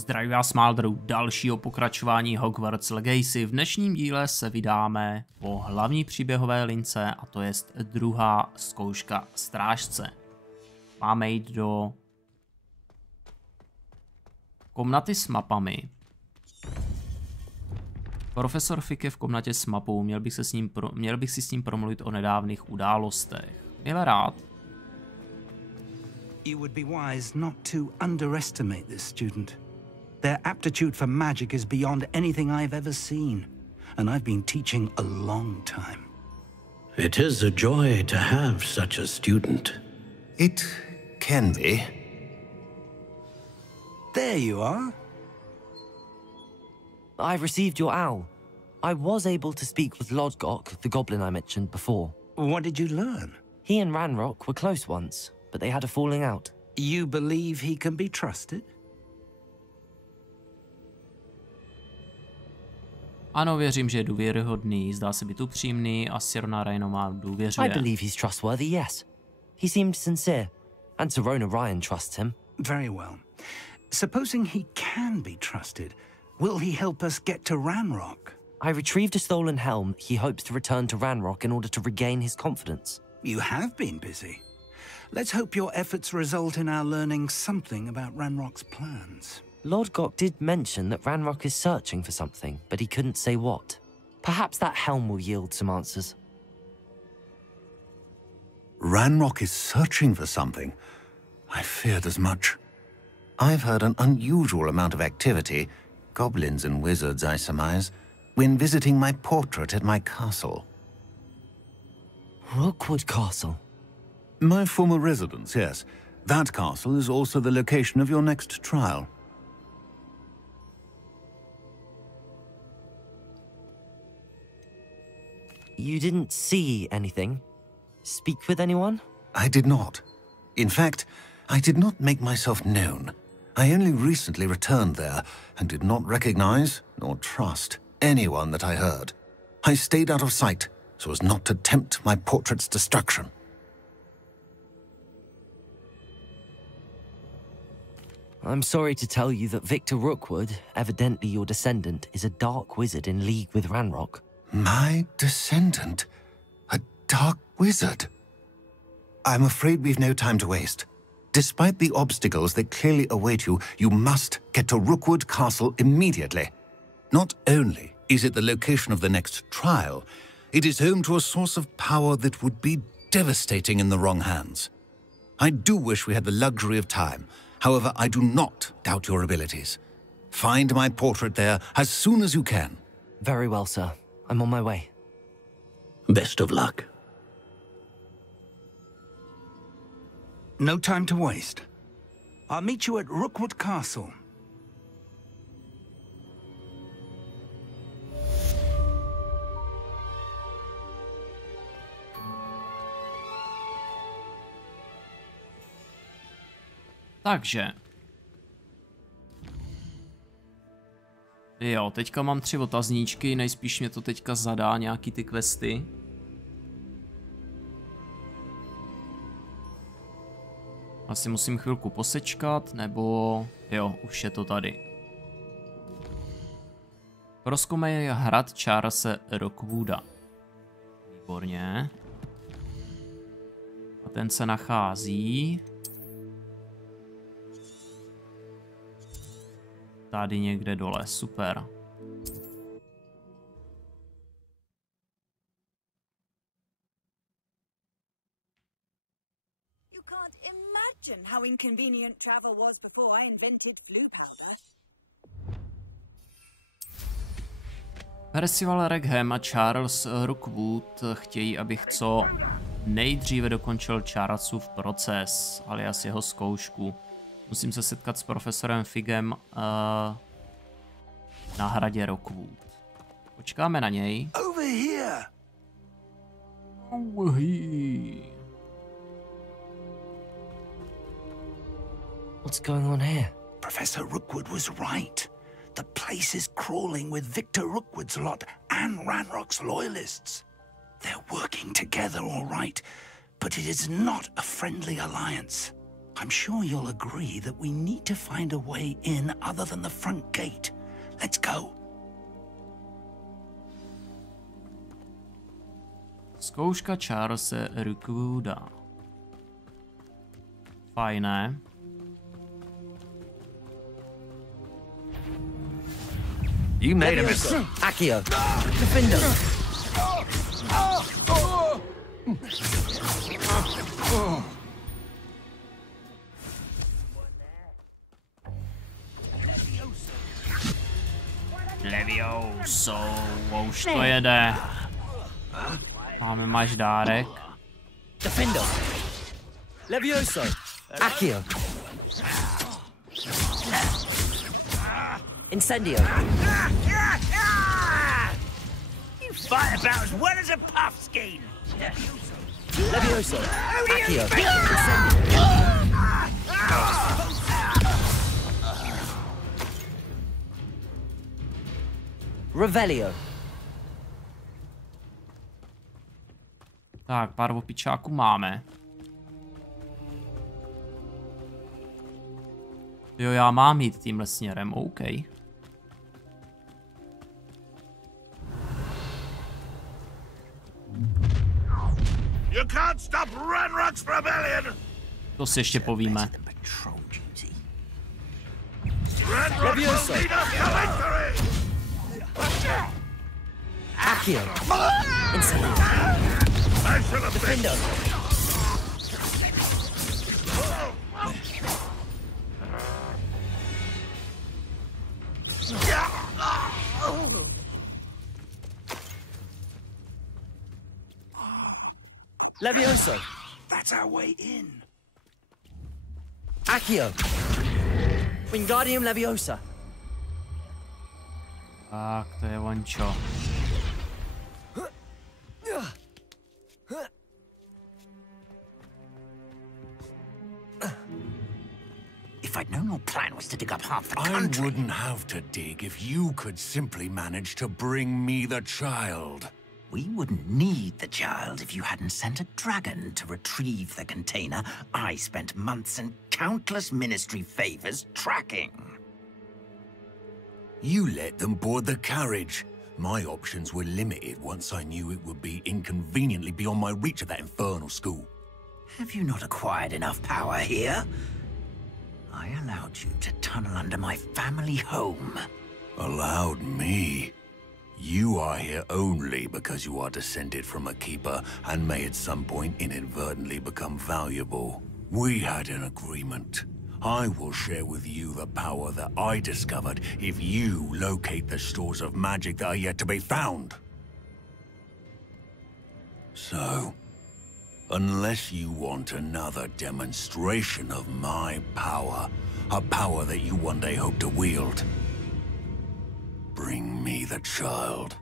Zdraví vás Maldru, dalšího pokračování Hogwarts Legacy. V dnešním díle se vydáme po hlavní příběhové lince, a to je druhá zkouška strážce. Máme jít do komnaty s mapami. Profesor Fick je v komnatě s mapou, měl bych si s ním promluvit o nedávných událostech. Měl rád. You would be wise not to underestimate this student. Their aptitude for magic is beyond anything I've ever seen, and I've been teaching a long time. It is a joy to have such a student. It can be. There you are. I've received your owl. I was able to speak with Lodgok, the goblin I mentioned before. What did you learn? He and Ranrock were close once, but they had a falling out. You believe he can be trusted? Ano, věřím, že je důvěryhodný, zdá se být upřímný a Sirona Rainová důvěřuje. I believe he's trustworthy, yes. He seemed sincere, and Sirona Ryan trusts him. Very well. Supposing he can be trusted, will he help us get to Ranrock? I retrieved a stolen helm he hopes to return to Ranrock in order to regain his confidence. You have been busy. Let's hope your efforts result in our learning something about Ranrock's plans. Lodgok did mention that Ranrock is searching for something, but he couldn't say what. Perhaps that helm will yield some answers. Ranrock is searching for something. I feared as much. I've heard an unusual amount of activity, goblins and wizards, I surmise, when visiting my portrait at my castle. Rockwood Castle? My former residence, yes. That castle is also the location of your next trial. You didn't see anything? Speak with anyone? I did not. In fact, I did not make myself known. I only recently returned there and did not recognize nor trust anyone that I heard. I stayed out of sight so as not to tempt my portrait's destruction. I'm sorry to tell you that Victor Rookwood, evidently your descendant, is a dark wizard in league with Ranrock. My descendant? A dark wizard? I'm afraid we've no time to waste. Despite the obstacles that clearly await you, you must get to Rookwood Castle immediately. Not only is it the location of the next trial, it is home to a source of power that would be devastating in the wrong hands. I do wish we had the luxury of time. However, I do not doubt your abilities. Find my portrait there as soon as you can. Very well, sir. I'm on my way. Best of luck. No time to waste. I'll meet you at Rookwood Castle. Takže. Jo, teďka mám 3 otazníčky, nejspíš mě to teďka zadá nějaký ty questy. Asi musím chvilku posečkat, nebo... Jo, už je to tady. Prozkoumej hrad Charlese Rockwooda. Výborně. A ten se nachází... tady někde dole, super. You can't imagine how inconvenient travel was before I invented flu powder. Percival Rackham a Charles Rockwood chtějí, abych co nejdříve dokončil Charlesův proces, alias jeho zkoušku. Musím se setkat s profesorem Figgem na hradě Rockwood. Počkáme na něj. Over here. Over here. What's going on here? Professor Rookwood was right. The place is crawling with Victor Rookwood's lot and Ranrock's loyalists. They're working together all right, but it is not a friendly alliance. I'm sure you'll agree that we need to find a way in other than the front gate. Let's go. Zkouška Charlese Rockwooda. Fajné. You made a mistake. Accio. Defender. Levioso, už to jede. Máme máš dárek. Defender. Levioso. Accio. Incendio. You fight about as well as a puff skein. Levioso. Accio. Incendio. Revelio. Tak, pár opičáků máme. Jo, já mám jít tímhle směrem, OK. You can't stop Ranrock's rebellion. To si ještě povíme. Ranrock will lead us to victory. Accio. Incendio. I should have been. Defender. Levioso. That's our way in. Accio. Wingardium Leviosa. Tak, to je vončo. If I'd known your plan was to dig up half the country... I wouldn't have to dig if you could simply manage to bring me the child. We wouldn't need the child if you hadn't sent a dragon to retrieve the container I spent months and countless ministry favors tracking. You let them board the carriage. My options were limited once I knew it would be inconveniently beyond my reach at that infernal school. Have you not acquired enough power here? I allowed you to tunnel under my family home. Allowed me? You are here only because you are descended from a keeper and may at some point inadvertently become valuable. We had an agreement. I will share with you the power that I discovered if you locate the stores of magic that are yet to be found. So, unless you want another demonstration of my power, a power that you one day hope to wield, bring me the child.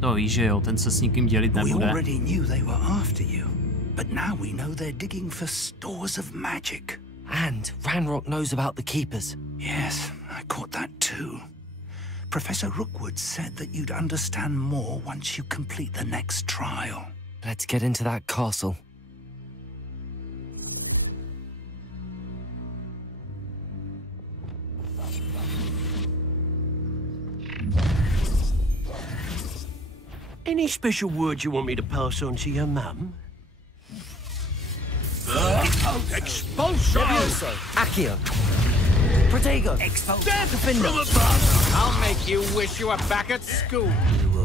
To víš, že jo, ten se s nikým dělit We nebude. already knew they were after you, but now we know they're digging for stores of magic. And Ranrock knows about the Keepers. Yes, I caught that too. Professor Rookwood said that you'd understand more once you complete the next trial. Let's get into that castle. Any special words you want me to pass on to your mum? Expulsion! Accio. Protego. Defender. I'll make you wish you were back at school.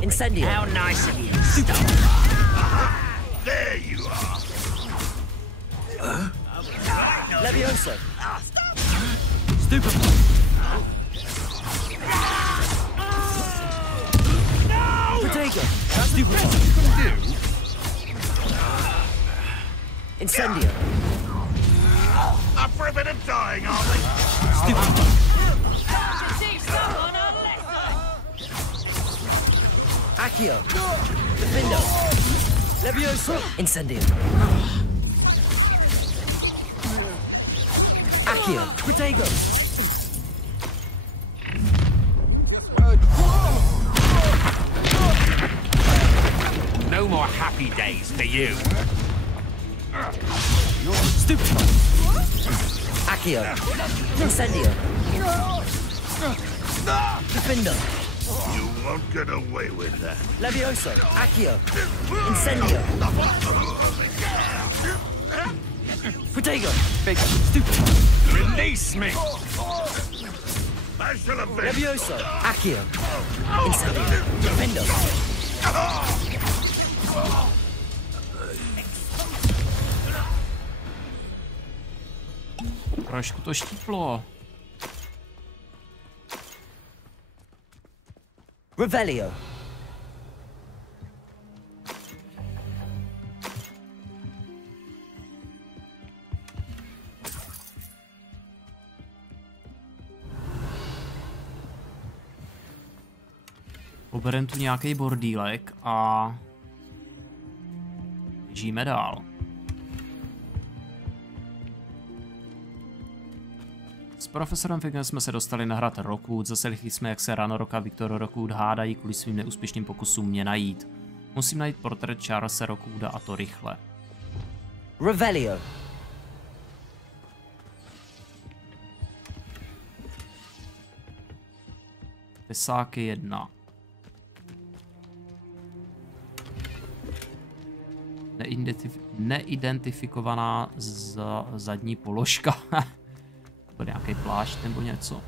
Incendio. How nice of you. There you are. Levioso. Stupefy. Protego. Stupefy. Incendio. Up for a bit of dying, are we? Stupefy. Accio. Defender. Levioso. Incendio. Accio. Protego. happy days for you. Stupid. Accio. Incendio. Defender. You won't get away with that. Levioso. Accio. Incendio. Protego. Big. Stupid. Release me! Levioso. Accio. Incendio. Defender. Trošku to štíplo. Revelio. Poberem tu nějaký bordílek a běžíme dál. S profesorem Figem jsme se dostali na hrad Rockwood, zaslechli jsme, jak se Ranrock a Victor Rockwood hádají kvůli svým neúspěšným pokusům mě najít. Musím najít portrét Charlese Rockwooda a to rychle. Revelio. Tesáky 1. Neidentifikovaná zadní položka. To nějaký plášť nebo něco.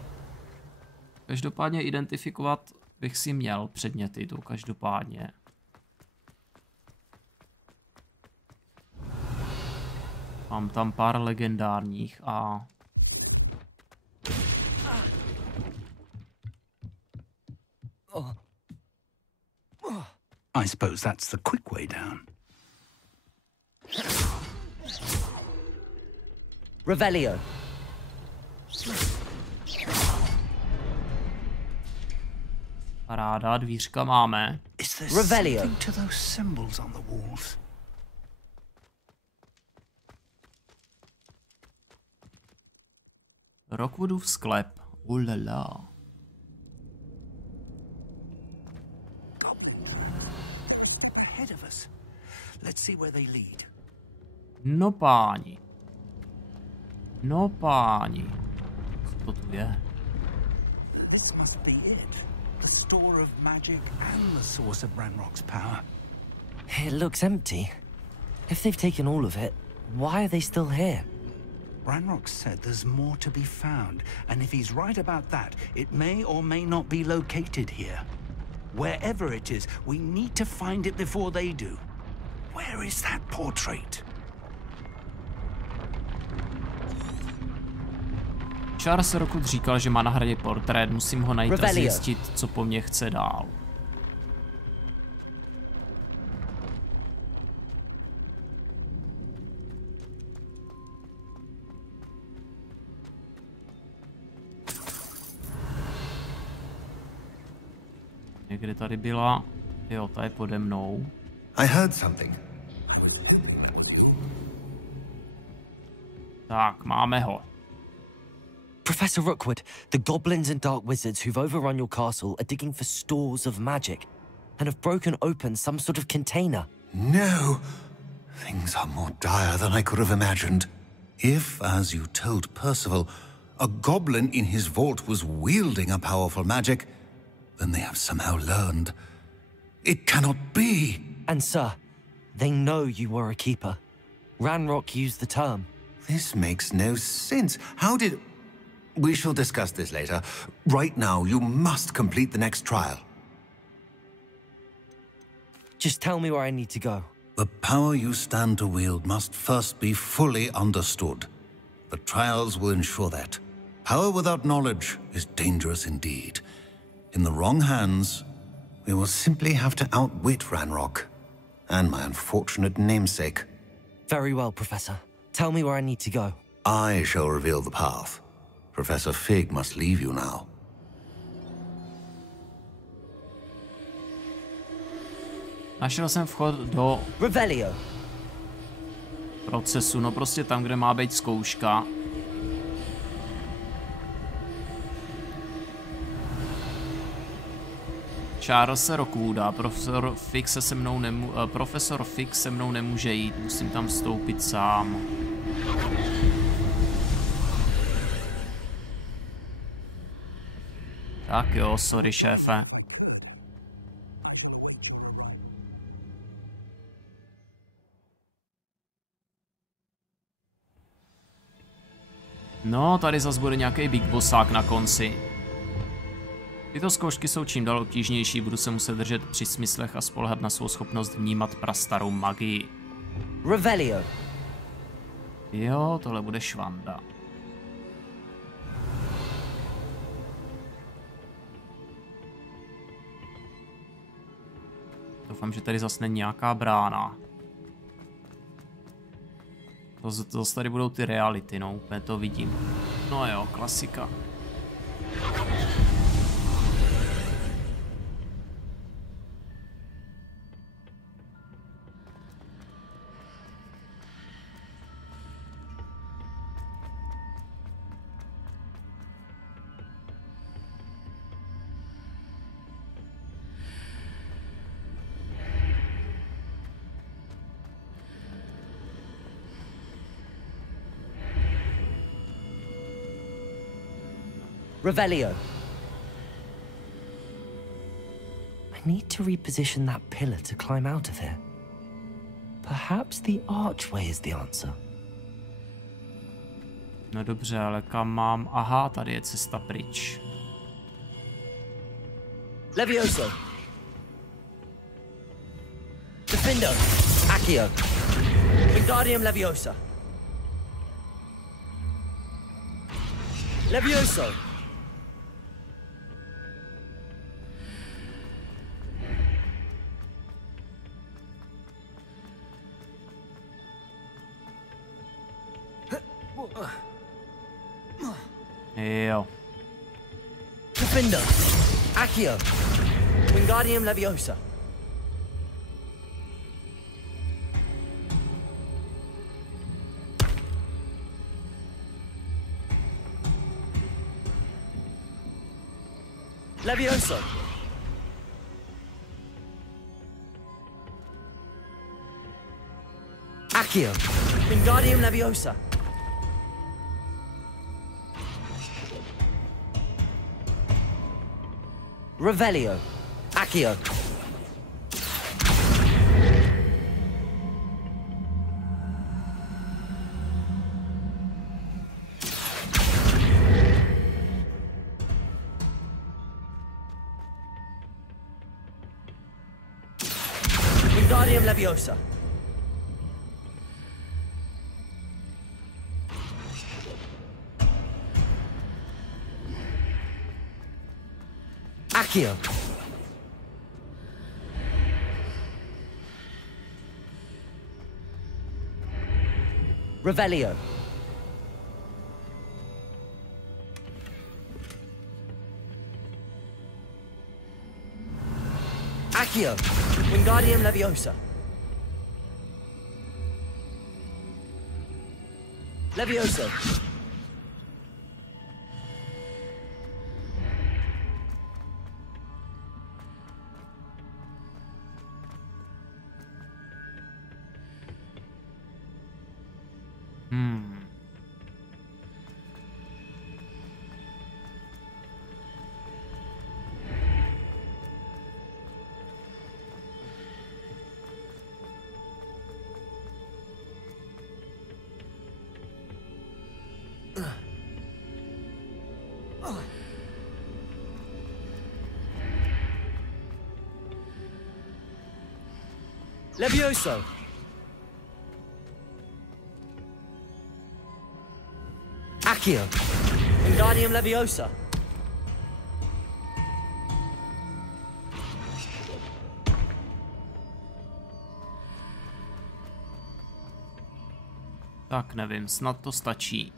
Každopádně identifikovat bych si měl předměty, to každopádně. Mám tam pár legendárních a... I suppose that's the quick way down. Revelio. Paráda, dvířka máme. Is there Revelio. something to those symbols on the walls? Rockwoodův sklep. Ulala. Ahead of us. Let's see where they lead. No páni. No páni. Co to tu je? This must be it. The store of magic and the source of Ranrock's power. It looks empty. If they've taken all of it, why are they still here? Ranrock said there's more to be found, and if he's right about that, it may or may not be located here. Wherever it is, we need to find it before they do. Where is that portrait? Charles Rockwood říkal, že má na hradě portrét, musím ho najít a zjistit, co po mně chce dál. Někde tady byla, jo, ta je pode mnou. I heard something. Tak, máme ho. Professor Rookwood, the goblins and dark wizards who've overrun your castle are digging for stores of magic and have broken open some sort of container. No! Things are more dire than I could have imagined. If, as you told Percival, a goblin in his vault was wielding a powerful magic, then they have somehow learned. It cannot be! And sir, they know you were a keeper. Ranrock used the term. This makes no sense. How did... We shall discuss this later. Right now, you must complete the next trial. Just tell me where I need to go. The power you stand to wield must first be fully understood. The trials will ensure that. Power without knowledge is dangerous indeed. In the wrong hands, we will simply have to outwit Ranrock and my unfortunate namesake. Very well, Professor. Tell me where I need to go. I shall reveal the path. Professor Fig must leave you now. Našel jsem vchod do Revelio. procesu, no prostě tam, kde má být zkouška. Charlese Rockwooda, profesor Fix se mnou nemůže jít, musím tam vstoupit sám. Tak jo, sorry šéfe. No, tady zase bude nějaký big bossák na konci. Tyto zkoušky jsou čím dál obtížnější, budu se muset držet při smyslech a spoléhat na svou schopnost vnímat prastarou magii. Revelio. Jo, tohle bude švanda. Doufám, že tady zase není nějaká brána. To zase tady budou ty reality, no, úplně to vidím. No jo, klasika. Revelio. I need to reposition that pillar to climb out of here. Perhaps the archway is the answer. No dobře, ale kam mám? Aha, tady je cesta pryč. Levioso. Defendo. Accio. Wingardium Leviosa. Levioso. Jo. Defendo. Accio. Wingardium Leviosa. Levioso. Accio. Wingardium Leviosa. Revelio. Accio. Wingardium Leviosa. Accio. Revelio. Accio. Wingardium Leviosa. Levioso. Levioso. Accio. Wingardium Leviosa. Tak nevím, snad to stačí.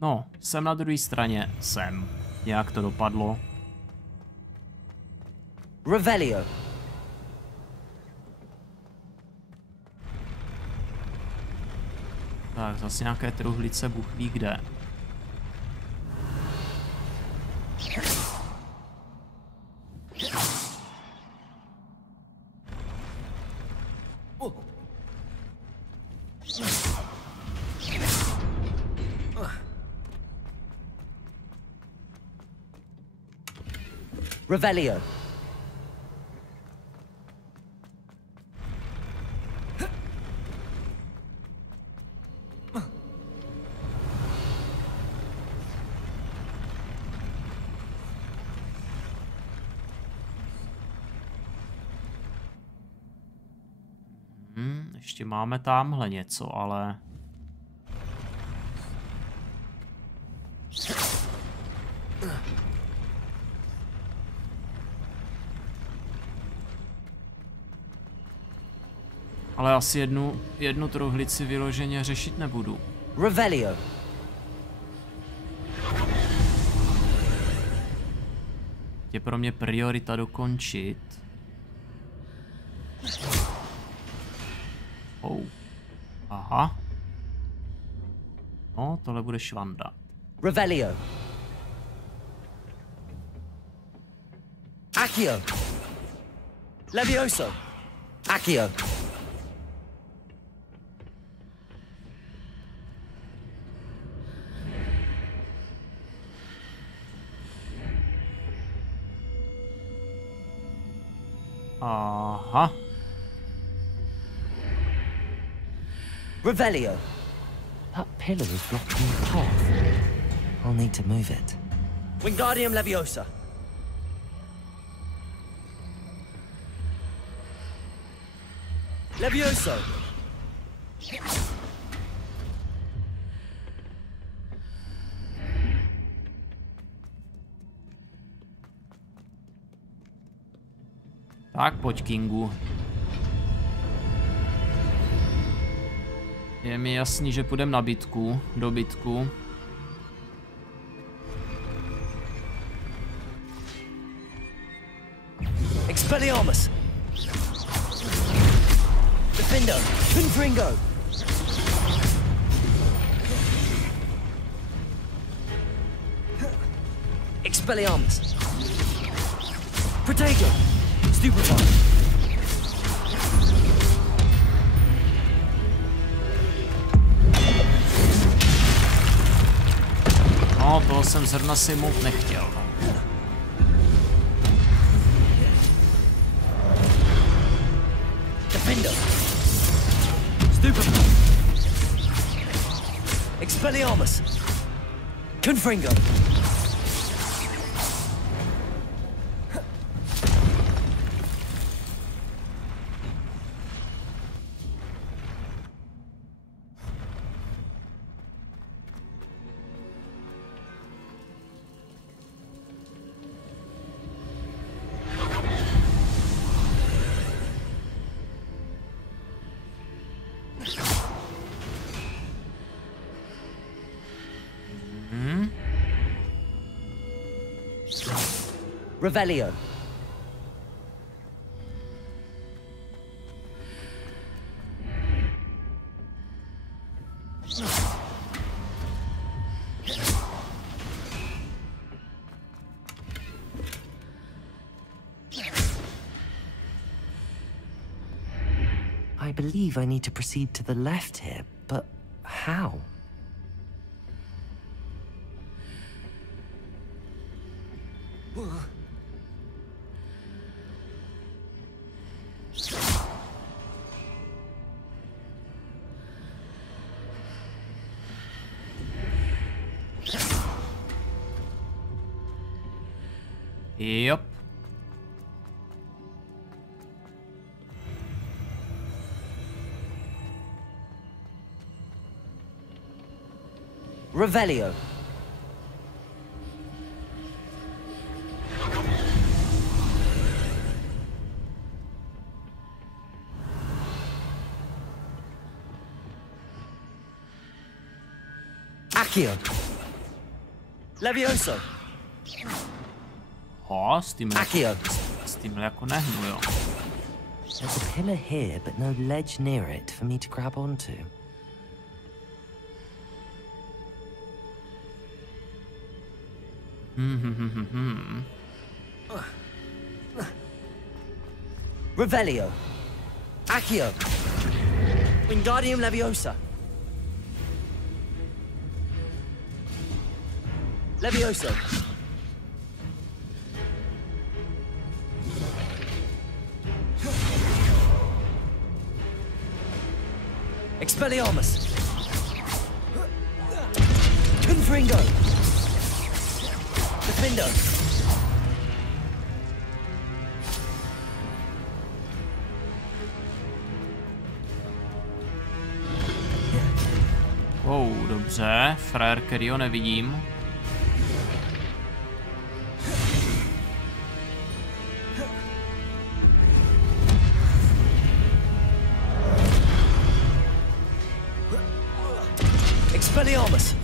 No, jsem na druhé straně. Jsem. Jak to dopadlo? Revelio. Tak, zase nějaké truhlice, Bůh ví kde. Revelio. Ještě máme tamhle něco, ale... Ale asi jednu truhlici vyloženě řešit nebudu. Revelio. Je pro mě priorita dokončit. Oh. Aha. No, tohle bude švanda. Revelio. Accio. Levioso. Accio. Aha. Revelio. That pillar is blocking the path. I'll need to move it. Wingardium Leviosa. Levioso. Tak pojď, Kingu. Je mi jasný, že půjdem na bitku, do bitku. Expelliarmus. Defendo. Confringo. Expelliarmus. Protego. Stupefy. No, toho jsem zrovna si moc nechtěl. Defendo. Stupefy. Expelliarmus. Confringo. Revelio. I believe I need to proceed to the left here, but how? Yep. Revelio. Accio. Levioso. S tím jako nehnu, jo. There's a pillar here, but no ledge near it for me to grab onto. Revelio. Accio. Wingardium Leviosa. Levioso. Expelliarmus. Confringo. Defendo. Wow, dobře, frér, kterýho nevidím. Expelliarmus.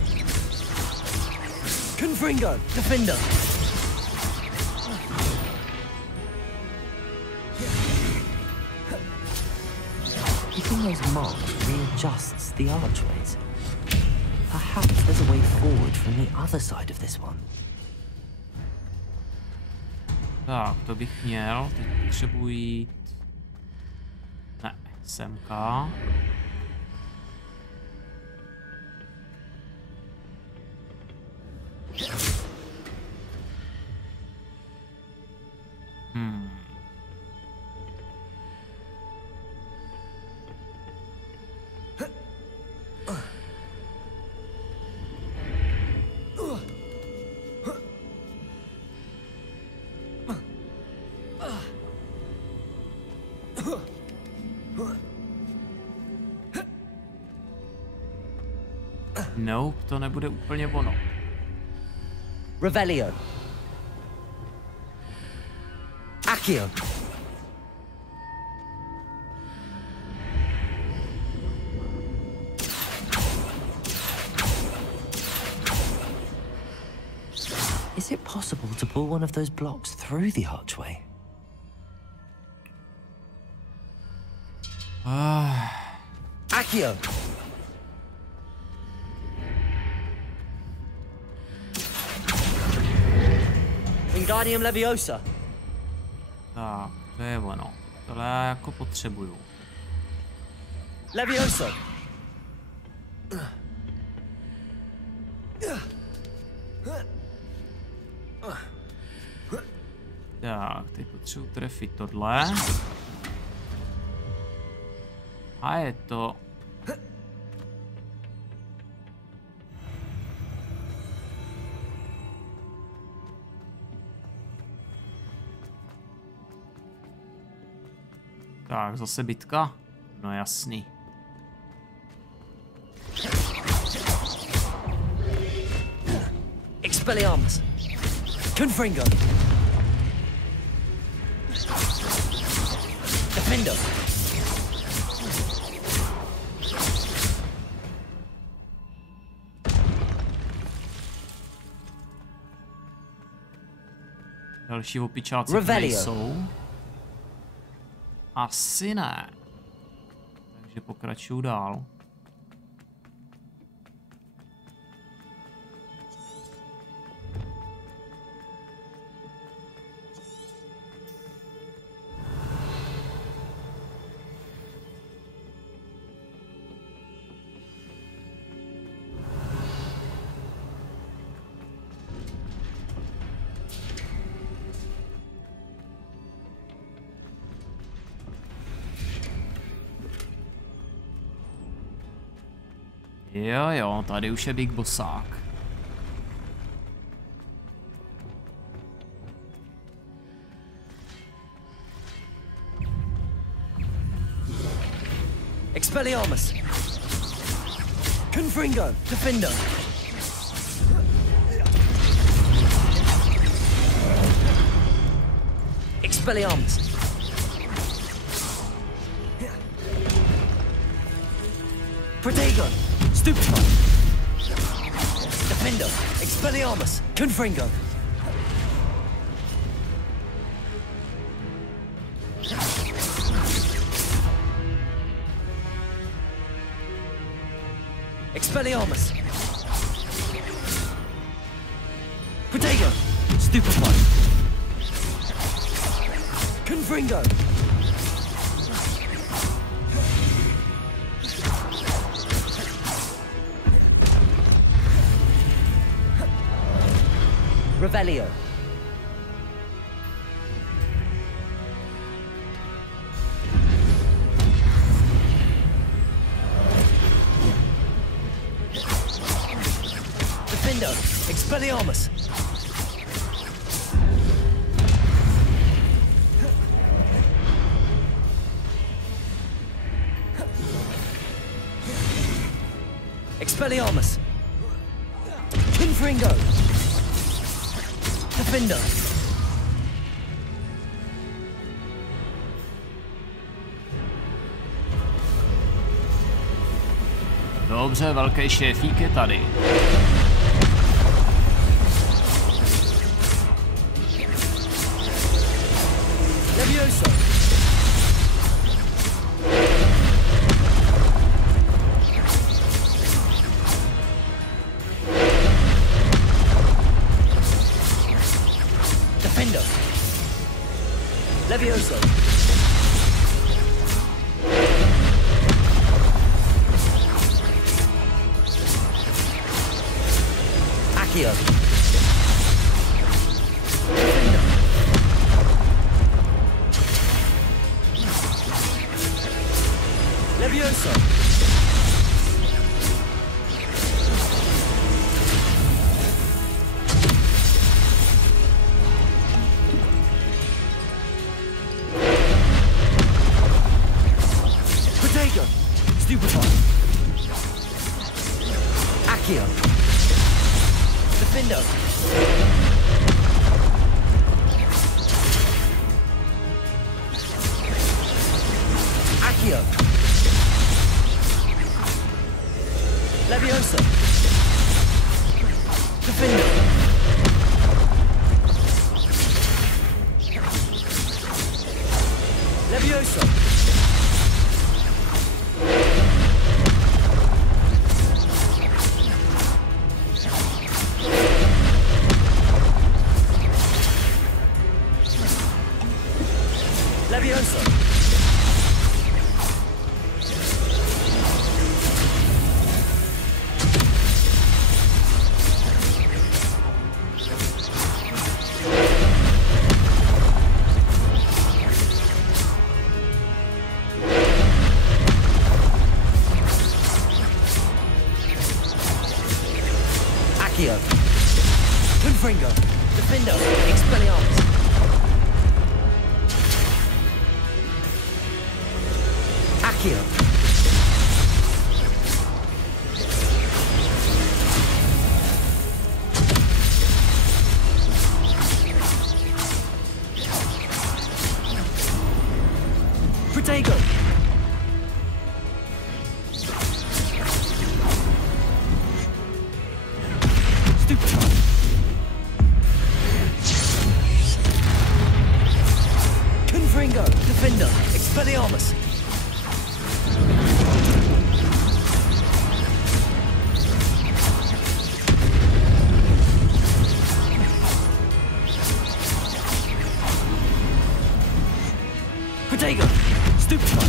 Confringo. Defender. Keeping those marks readjusts the archways. Perhaps there's a way forward from the other side of this one. Tak, to bych měl. Teď potřebuji jít... Ne, semka. Nope, to nebude úplně ono. Revelio. Accio. Is it possible to pull one of those blocks through the archway? Accio. Wingardium Leviosa. Tak, to je ono. Tohle já jako potřebuju. Levioso. Tak, teď potřebuji trefit tohle. A je to... Tak, zase bitka? No jasný. Expelliarmus. Confringo. Defendo. Další opičáci tu nejsou. Asi ne. Takže pokračuju dál. Jo, tady už je Big Bossák. Expelliarmus. Confringo. Defendo. Expelliarmus. Protego. Stupefy. Defendo. Expelliarmus. Confringo. Expelliarmus. Protego. Stupefy. Confringo. Revelio. Defendo. Expelliarmus. Expelliarmus. Confringo. Defender. Dobře, velký šéfík je tady. Levioso. Defender. Levioso. Accio. Defender. Levioso. Protego. Stupefy. Accio. Defendo. Accio. Levioso. Defendo. Levioso. Levioso. Accio. Confringo. Defendo. Expelliarmus. Accio. Protego. Stupefy. Confringo. Defender. Expelliarmus. Protego. Stupefy.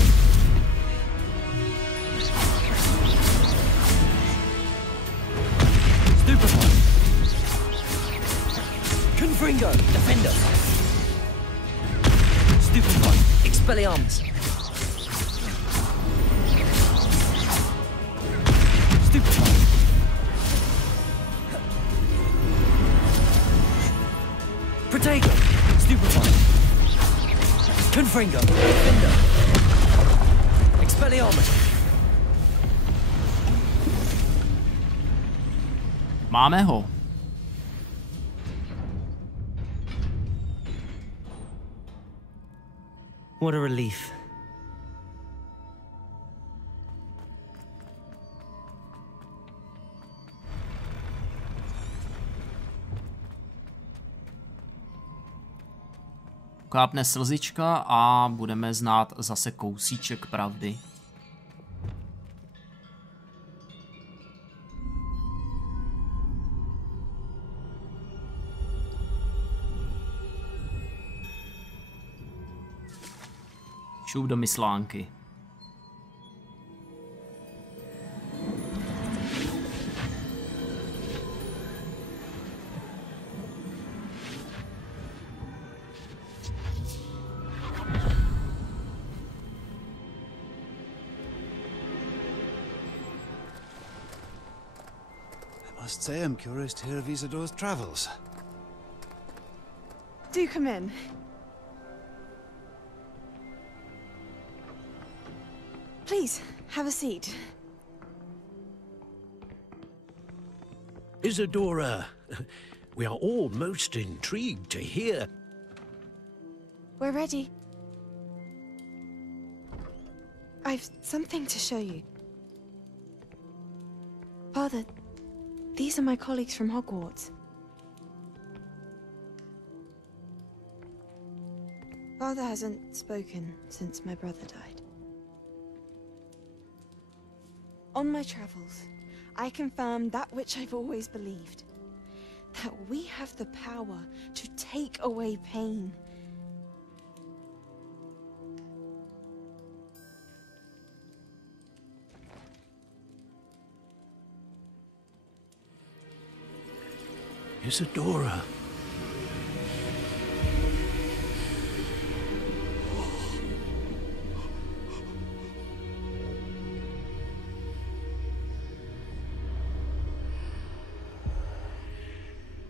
Stupefy. Confringo. Defender. Stupefy. Expelliarmus. Stupefy. Protego. Stupefy. Confringo. Defender. Expelliarmus. Máme ho. What a relief. Kápne slzička a budeme znát zase kousíček pravdy. Šup do myslánky. I must say I'm curious to hear of Isadora's travels. Do come in. Please, have a seat. Isadora, we are all most intrigued to hear. We're ready. I've something to show you. Father, these are my colleagues from Hogwarts. Father hasn't spoken since my brother died. On my travels, I confirmed that which I've always believed. That we have the power to take away pain. Isadora.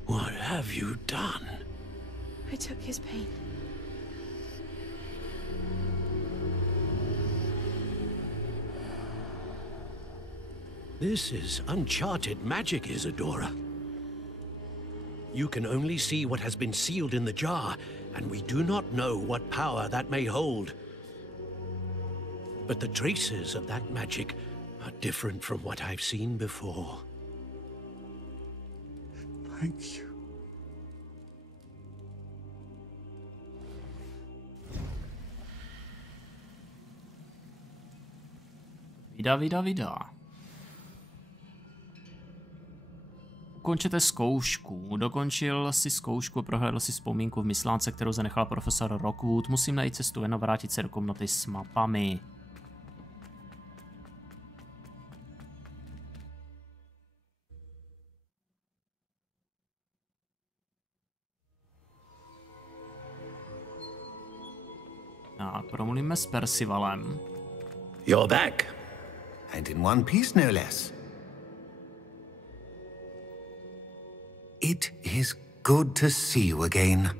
What have you done? I took his pain. This is uncharted magic, Isadora. You can only see what has been sealed in the jar, and we do not know what power that may hold. But the traces of that magic are different from what I've seen before. Thank you. Vida. Ukončete zkoušku. Dokončil si zkoušku, prohlédl si vzpomínku v myslánce, kterou zanechal profesor Rockwood. Musím najít cestu ven a vrátit se do komnaty s mapami. Tak, promluvíme s Percivalem. You're back. And in one piece, no less. It is good to see you again.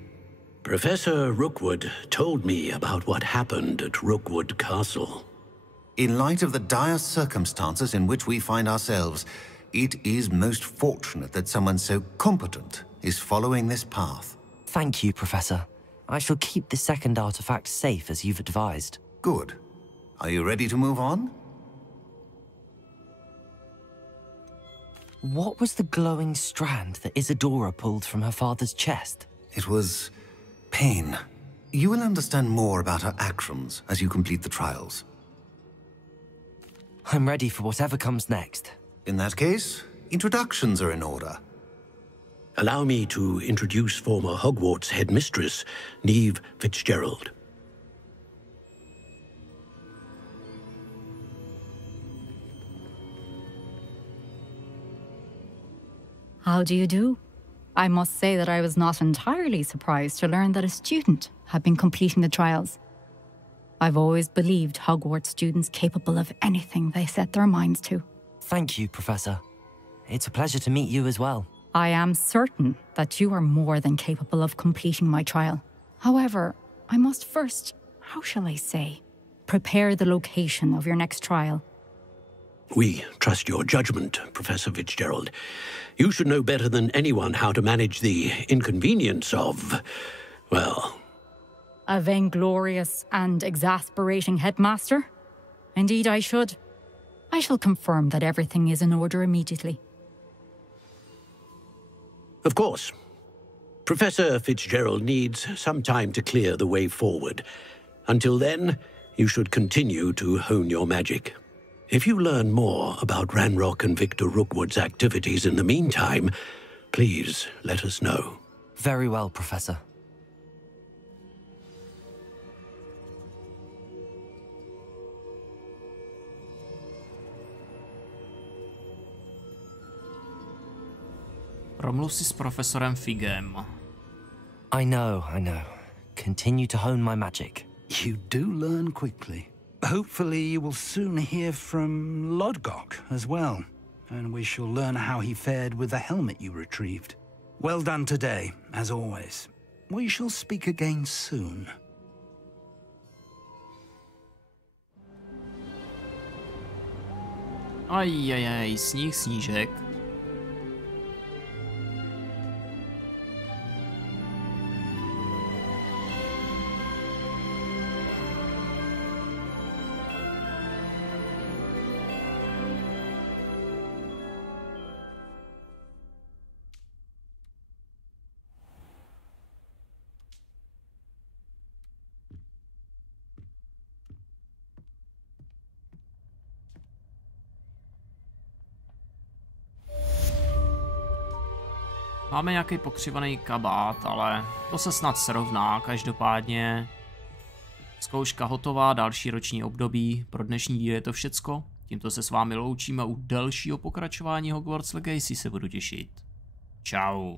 Professor Rookwood told me about what happened at Rookwood Castle. In light of the dire circumstances in which we find ourselves, it is most fortunate that someone so competent is following this path. Thank you, Professor. I shall keep the second artifact safe as you've advised. Good. Are you ready to move on? What was the glowing strand that Isadora pulled from her father's chest? It was pain. You will understand more about her actions as you complete the trials. I'm ready for whatever comes next. In that case, introductions are in order. Allow me to introduce former Hogwarts headmistress, Neve Fitzgerald. How do you do? I must say that I was not entirely surprised to learn that a student had been completing the trials. I've always believed Hogwarts students capable of anything they set their minds to. Thank you, Professor. It's a pleasure to meet you as well. I am certain that you are more than capable of completing my trial. However, I must first, how shall I say, prepare the location of your next trial. We trust your judgment, Professor Fitzgerald. You should know better than anyone how to manage the inconvenience of, well... A vainglorious and exasperating headmaster? Indeed I should. I shall confirm that everything is in order immediately. Of course. Professor Fitzgerald needs some time to clear the way forward. Until then, you should continue to hone your magic. If you learn more about Ranrock and Victor Rookwood's activities in the meantime, please let us know. Very well, Professor. Promluv si s profesorem Figem. I know. Continue to hone my magic. You do learn quickly. Hopefully you will soon hear from Lodgok as well, and we shall learn how he fared with the helmet you retrieved. Well done today, as always. We shall speak again soon. Ajajaj, snížek. Máme nějaký pokřivaný kabát, ale to se snad srovná. Každopádně zkouška hotová, další roční období. Pro dnešní díl je to všecko. Tímto se s vámi loučíme, u dalšího pokračování Hogwarts Legacy se budu těšit. Čau.